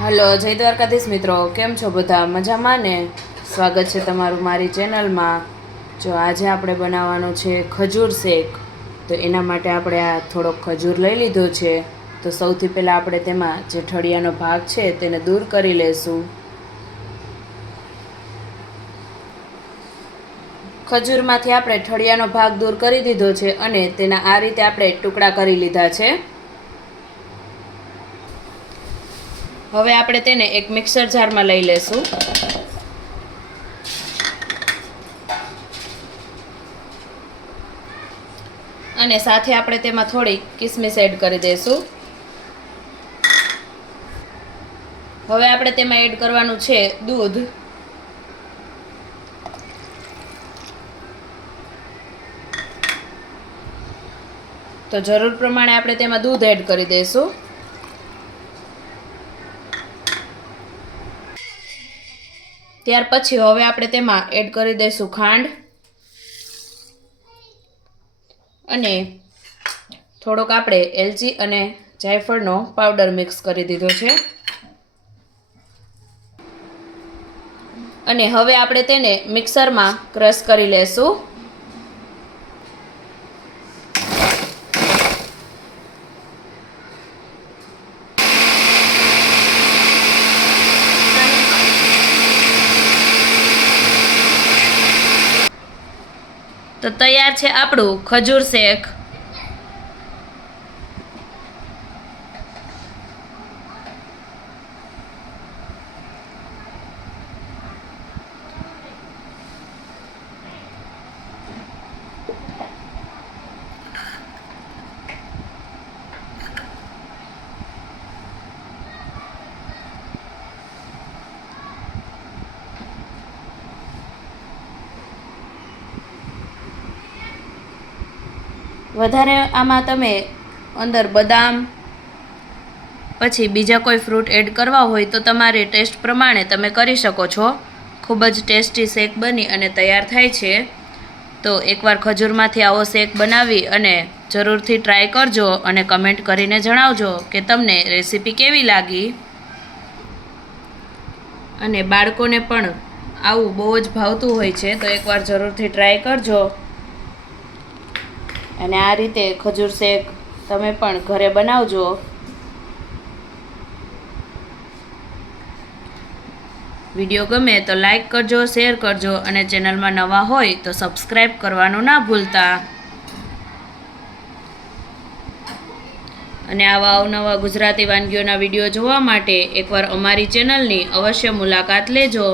Hello, જય દ્વારકાધીશ મિત્રો, કેમ છો બધા? મજામાં ને? સ્વાગત છે તમારું મારી ચેનલમાં. જો આજે આપણે બનાવવાનું છે ખજૂર શેક. તો એના માટે આપણે આ થોડોક ખજૂર લઈ લીધો છે. તો સૌથી પહેલાં આપણે તેમાં જે ઠળિયાનો ભાગ છે તેને દૂર કરી લેશું. ખજૂરમાંથી આપણે ઠળિયાનો ભાગ દૂર કરી દીધો છે અને તેના આ રીતે આપણે ટુકડા કરી લીધા છે. હવે આપણે તેને એક મિક્સર જારમાં લઈ લેશું. અને સાથે આપણે તેમાં થોડી કિસમિસ એડ કરી દઈશું. હવે આપણે તેમાં એડ કરવાનું છે દૂધ. તો જરૂર પ્રમાણે આપણે તેમાં દૂધ એડ કરી દઈશું. ત્યાર પછી હવે આપણે તેમાં એડ કરી દઈશું ખાંડ અને થોડોક આપણે એલચી અને જાયફળનો પાવડર મિક્સ કરી દીધો છે. અને હવે આપણે તેને મિક્સરમાં ક્રશ કરી લેશું. તો તૈયાર છે આપણું ખજૂર શેક. વધારે આમાં તમે અંદર બદામ પછી બીજા કોઈ ફ્રૂટ એડ કરવા હોય તો તમારી ટેસ્ટ પ્રમાણે તમે કરી શકો છો. ખૂબ જ ટેસ્ટી શેક બની અને તૈયાર થાય છે. તો એકવાર ખજૂરમાંથી આવો શેક બનાવી અને જરૂરથી ટ્રાય કરજો અને કમેન્ટ કરીને જણાવજો કે તમને રેસીપી કેવી લાગી. અને બાળકોને પણ આવું બહુ જ ભાવતું હોય છે, તો એકવાર જરૂરથી ટ્રાય કરજો. અને આ રીતે ખજૂર શેક તમે પણ ઘરે બનાવજો. વિડીયો ગમે તો લાઈક કરજો, શેર કરજો અને ચેનલમાં નવા હોય તો સબસ્ક્રાઈબ કરવાનું ના ભૂલતા. અને આવા અવનવા ગુજરાતી વાનગીઓના વિડીયો જોવા માટે એકવાર અમારી ચેનલની અવશ્ય મુલાકાત લેજો.